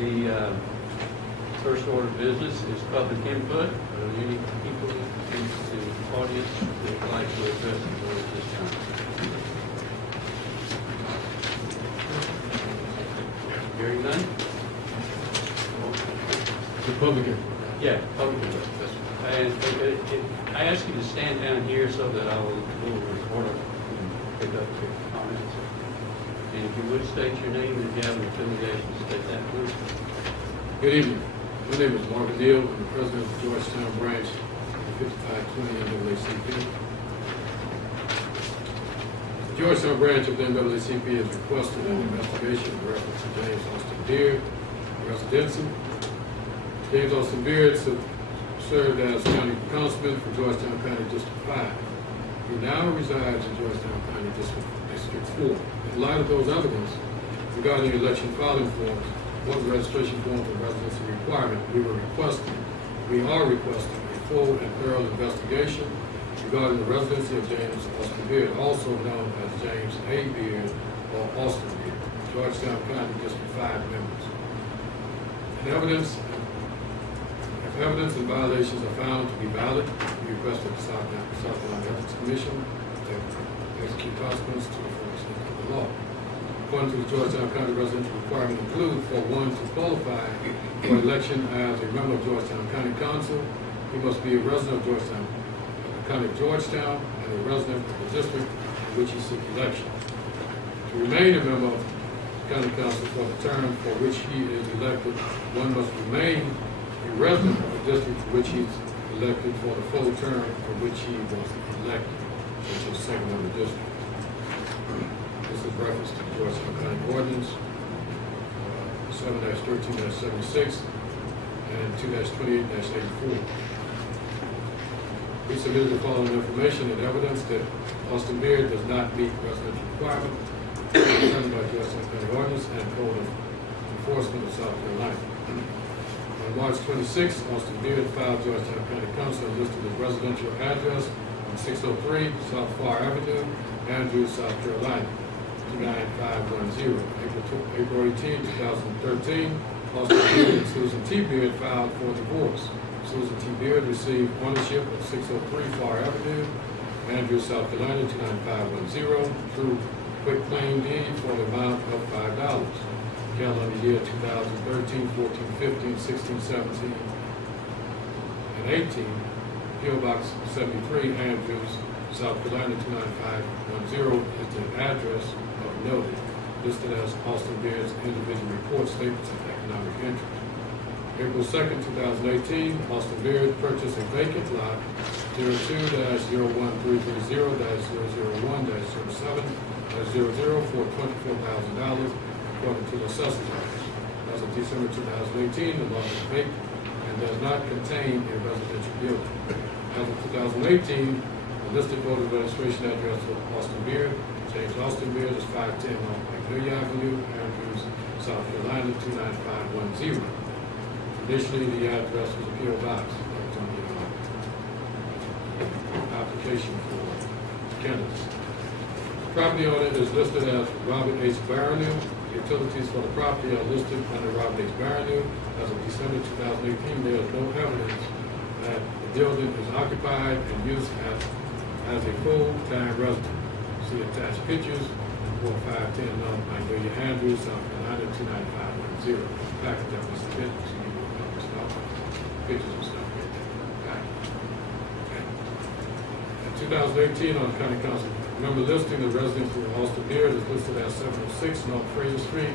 The first order of business is public input. Are there any people in the audience that would like to address the board at this time? Hearing none? The public input. Yeah, public input. And I ask you to stand down here so that I will report and pick up your comments. And if you would state your name and if you have an affiliation, state that, please. Good evening. My name is Marvin Neal. I'm the president of the Georgetown branch of 5520 NAACP. The Georgetown branch of the NAACP has requested an investigation in reference to James Austin Beard, residency. James Austin Beard served as county councilman for Georgetown County District 5. He now resides in Georgetown County District 4. In light of those evidence regarding election filing forms, voter registration forms and residency requirement, we are requesting a full and thorough investigation regarding the residency of James Austin Beard, also known as James A. Beard or Austin Beard, Georgetown County District 5 members. If evidence and violations are found to be valid, we request that the South Carolina Ethics Commission to execute consequences to the fullest extent of the law. According to the Georgetown County residential requirement include, for one to qualify for election as a member of Georgetown County Council, he must be a resident of Georgetown, the County of Georgetown, and a resident of the district in which he seeks election. To remain a member of the County Council for the term for which he is elected, one must remain a resident of the district for which he is elected for the full term for which he was elected, which is second of the district. This is reference to the Georgetown County Ordinance 7-13-76 and 2-28-84. We submitted the following information and evidence that Austin Beard does not meet residential requirement determined by Georgetown County Ordinance and Code of Enforcement of South Carolina. On March 26, Austin Beard filed Georgetown County Council and listed his residential address on 603 South Far Avenue, Andrews, South Carolina, 29510. April 18, 2013, Austin Beard and Susan T. Beard filed for divorce. Susan T. Beard received ownership of 603 Far Avenue, Andrews, South Carolina, 29510 through quick claim deed for the amount of $5. Calendar year 2013, 14, 15, 16, 17, and 18, P.O. Box 73, Andrews, South Carolina 29510 is the address of noted, listed as Austin Beard's individual report statements of economic interest. April 2nd, 2018, Austin Beard purchased a vacant lot 02-01330-001-07-00 for $24,000. According to the assessor's office. As of December 2018, the lot is vacant and does not contain a residential building. As of 2018, the listed voter registration address for Austin Beard, James Austin Beard, is 510 North Magnolia Avenue, Andrews, South Carolina, 29510. Additionally, the address was a P.O. Box that was on the application for candidates. The property owner is listed as Robert H. Barrenew. Utilities for the property are listed under Robert H. Barrenew. As of December 2018, there is no evidence that the building is occupied and used as a full-time residence. See attached pictures for 510 North Magnolia Andrews, South Carolina, 29510. Package that was submitted to you with stuff, pictures and stuff like that. In 2018, on the County Council member listing, the residence of Austin Beard is listed as 706 North Fraser Street,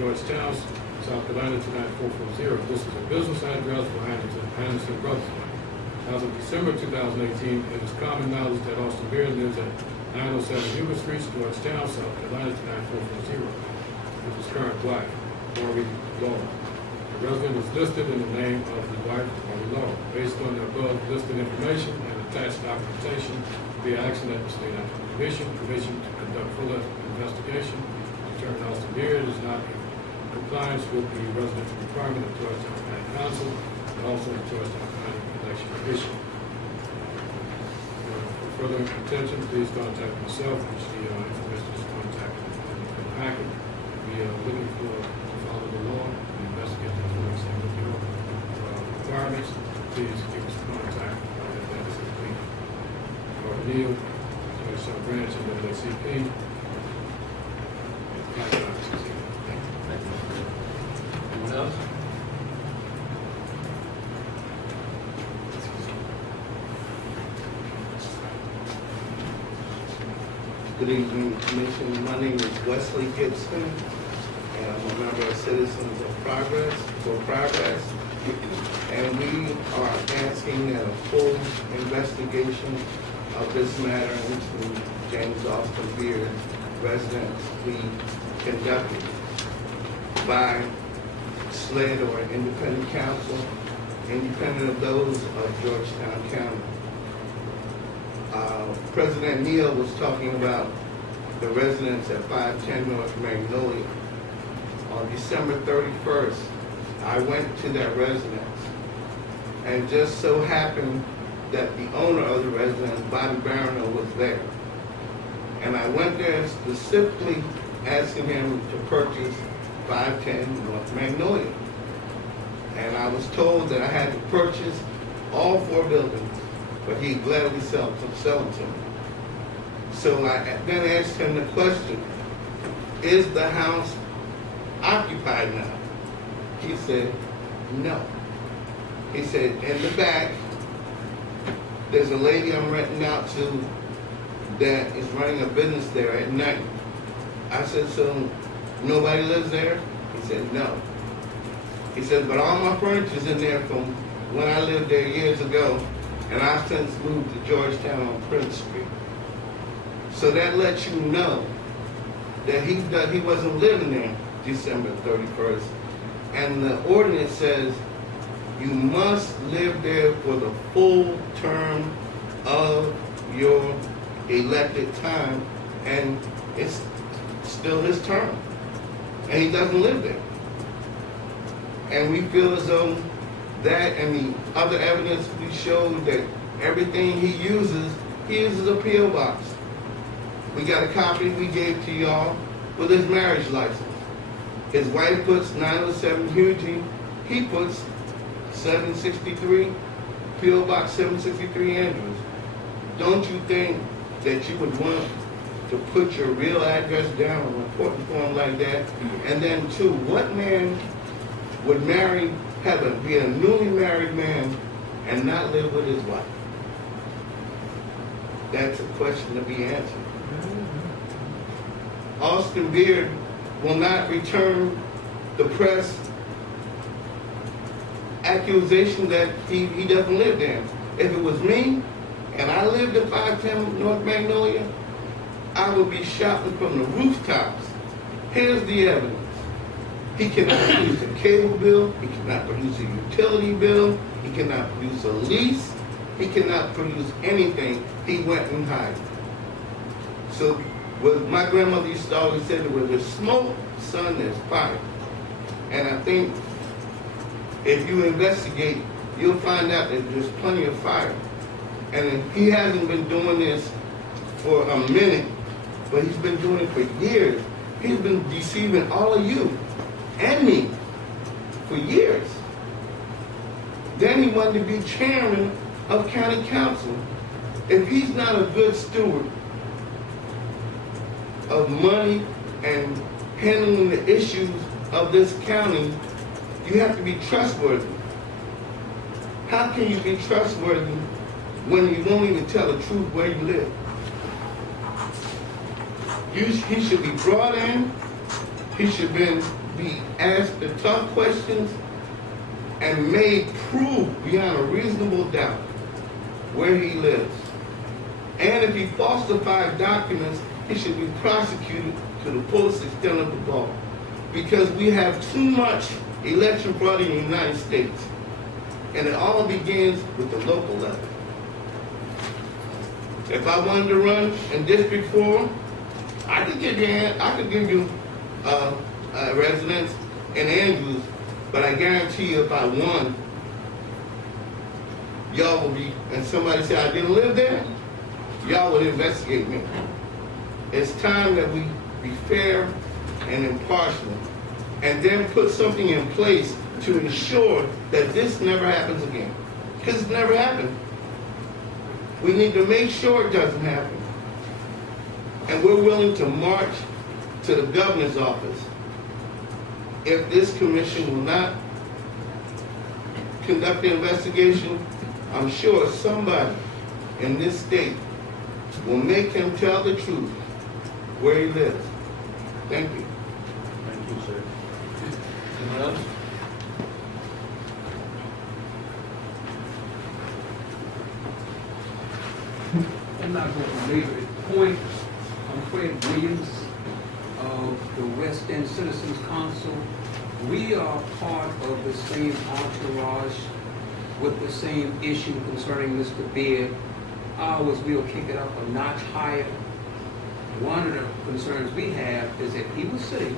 Georgetown, South Carolina, 29440. This is a business address for Anderson Brothers. As of December 2018, it is common knowledge that Austin Beard lives at 907 Hubert Street, Georgetown, South Carolina, 29440. With his current wife, Lori Law. The resident is listed in the name of the wife, Lori Law. Based on the above listed information and attached documentation, we action that the State Ethics Commission to conduct full investigation, determine Austin Beard is not in compliance with the residential requirement of Georgetown County Council and also the Georgetown County Election Commission. For further attention, please contact myself, which the information is contacted in the packet. We are looking to follow the law and investigate please give us contact that is complete. Or Neil, Georgetown branch of NAACP. Anyone else? Good evening, Commission. My name is Wesley Gibson, and I'm a member of Citizens of Progress, for Progress. And we are asking that a full investigation of this matter into James Austin Beard's residence be conducted by SLED or independent counsel, independent of those of Georgetown County. President Neal was talking about the residents at 510 North Magnolia. On December 31st, I went to that residence, and just so happened that the owner of the residence, Bobby Barrow, was there. And I went there specifically asking him to purchase 510 North Magnolia. And I was told that I had to purchase all 4 buildings, but he'd gladly sell them to me. So I then asked him the question, is the house occupied now? He said, no. He said, in the back, there's a lady I'm renting out to that is running a business there at night. I said, so nobody lives there? He said, no. He said, but all my furniture's in there from when I lived there years ago, and I've since moved to Georgetown on Prince Street. So that lets you know that he wasn't living there December 31st. And the ordinance says you must live there for the full term of your elected time, and it's still his term. And he doesn't live there. And we feel as though that and the other evidence we showed that everything he uses a P.O. box. We got a copy we gave to y'all with his marriage license. His wife puts 907 Hughie, he puts 763, P.O. Box 763 Andrews. Don't you think that you would want to put your real address down on a reporting form like that? And then two, what man would be a newly married man and not live with his wife? That's a question to be answered. Austin Beard will not return the press accusation that he doesn't live there. If it was me and I lived at 510 North Magnolia, I would be shouting from the rooftops. Here's the evidence. He cannot produce a cable bill, he cannot produce a utility bill, he cannot produce a lease, he cannot produce anything. He went and hid. So what my grandmother used to always say, where there's smoke, son, there's fire. And I think if you investigate, you'll find out that there's plenty of fire. And he hasn't been doing this for a minute, but he's been doing it for years. He's been deceiving all of you and me for years. Then he wanted to be chairman of county council. If he's not a good steward of money and handling the issues of this county, you have to be trustworthy. How can you be trustworthy when you won't even tell the truth where you live? He should be brought in, he should be asked the tough questions and made prove beyond a reasonable doubt where he lives. And if he falsified documents, he should be prosecuted to the fullest extent of the law. Because we have too much election fraud in the United States. And it all begins with the local level. If I wanted to run in District 4, I could give you residents in Andrews, but I guarantee you if I won, y'all will be, and somebody say I didn't live there, y'all would investigate me. It's time that we be fair and impartial, and then put something in place to ensure that this never happens again. because it's never happened. We need to make sure it doesn't happen. And we're willing to march to the governor's office if this commission will not conduct the investigation. I'm sure somebody in this state will make him tell the truth where he lives. Thank you. Thank you, sir. Anyone else? I'm not going to belabor the point. I'm Fred Williams of the West End Citizens Council. We are part of the same entourage with the same issue concerning Mr. Beard. Ours will kick it up a notch higher. One of the concerns we have is that he was sitting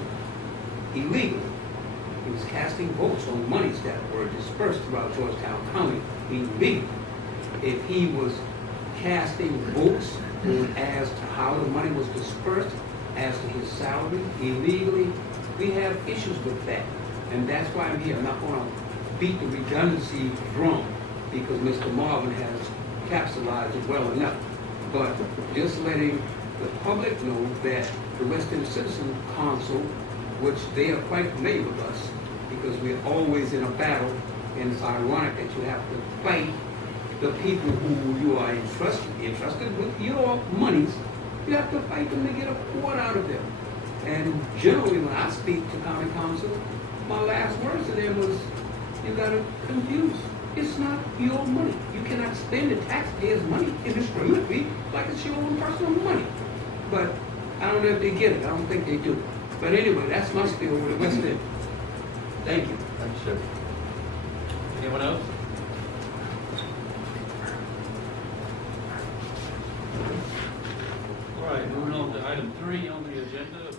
illegally. He was casting votes on monies that were dispersed throughout Georgetown County illegally. If he was casting votes as to how the money was dispersed, as to his salary illegally, we have issues with that. And that's why I'm here. I'm not going to beat the redundancy drum because Mr. Marvin has capsulized it well enough. But just letting the public know that the West End Citizen Council, which they are quite familiar with us because we're always in a battle, and it's ironic that you have to fight the people who you are entrusted with your monies. You have to fight them to get a quart out of them. And generally when I speak to county council, my last words to them was, you gotta confuse. It's not your money. You cannot spend the taxpayers' money indiscriminately like it's your own personal money. But I don't know if they get it. I don't think they do. But anyway, that's my spiel with the West End. Thank you. Thank you, sir. Anyone else? All right, moving on to item 3 on the agenda,